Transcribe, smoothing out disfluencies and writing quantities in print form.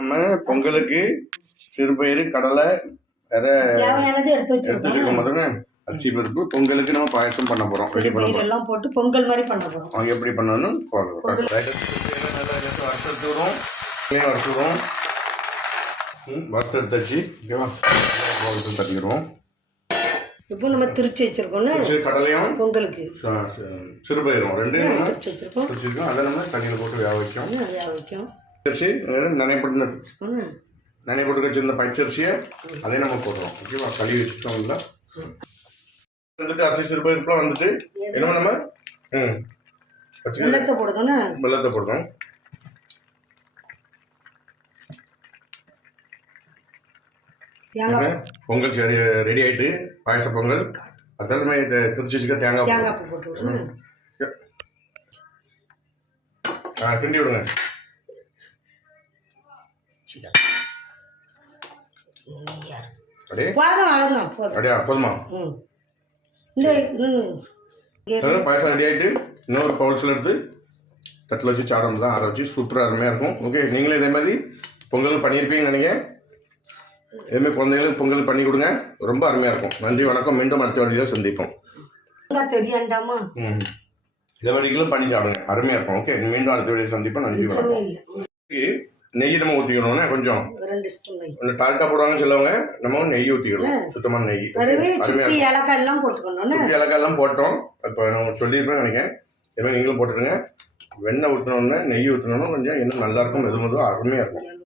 நம்ம பொங்கலுக்கு சிறுபயிறு கடலை தேவையானது எடுத்து வச்சிருக்கோம் முதல்ல அரிசி பருப்பு பொங்கலுக்கு நம்ம பாயசம் பண்ண போறோம். ரெடி பண்ண போறோம். எல்லாம் போட்டு பொங்கல் மாதிரி பண்ண போறோம். அவங்க எப்படி பண்ணனும் பார்க்கலாம். வறுத்துடுவோம். வறுத்துடுவோம். வறுத்து எடுத்தாச்சு. ஓகேவா? வறுத்து தட்டிடுவோம். இப்போ நம்ம திரிச்சு வச்சிருக்கோம் கடலையும் பொங்கலுக்கு சிறுபயிரும் ரெண்டு திரிச்சு வச்சிருக்கோம். அதை நம்ம தண்ணியில் போட்டு வேக வைக்கும். நனைப்பட்டு வச்சிருந்த பச்சரிசியை அதையும் நம்ம போடுறோம். ஓகேவா? கழுவி வச்சுட்டோம். இல்லை வந்துட்டு அரிசி சிறுபயிர்ப்புலாம் வந்துட்டு என்ன நம்ம வெள்ளத்தை போடுறோம். பொங்கல் சரி ரெடி ஆயிட்டு பாயச பொங்கல் அதெல்லாமே திருச்சி வச்சுக்க தேங்காய் போட்டு கிண்டி விடுங்க. போதுமா? பாயசம் ரெடி ஆகிட்டு இன்னொரு பவுல்ஸில் எடுத்து தட்டில் வச்சு சாடம் தான் ஆற வச்சு சூப்பராக அருமையாக இருக்கும். ஓகே, நீங்களே இதே மாதிரி பொங்கல் பண்ணியிருப்பீங்கன்னு நினைக்கிறேன். இதேமாதிரி குழந்தைகளுக்கு பொங்கல் பண்ணி கொடுங்க, ரொம்ப அருமையாக இருக்கும். நன்றி, வணக்கம். மீண்டும் அடுத்த வழியில் சந்திப்போம். இதை வரைக்கும் பண்ணி சாப்பிடுங்க, அருமையாக இருக்கும். ஓகே, மீண்டும் அடுத்த வழியில் சந்திப்போம். நன்றி, வணக்கம். நெய் நம்ம ஊற்றிக்கணும்னா கொஞ்சம் டால்ட்டா போடுவாங்கன்னு சொல்லுவாங்க. நம்ம நெய் ஊற்றிக்கணும், சுத்தமான நெய். ஏலக்காயெல்லாம் போட்டோம். இப்போ நம்ம சொல்லியிருப்பேன் நினைக்கிறேன். இதுமாதிரி நீங்களும் போட்டுருங்க. வெண்ணெய் ஊற்றினோடனே நெய் ஊற்றினோன்னா கொஞ்சம் இன்னும் நல்லாயிருக்கும். மெதுவாக அருமையாக இருக்கும்.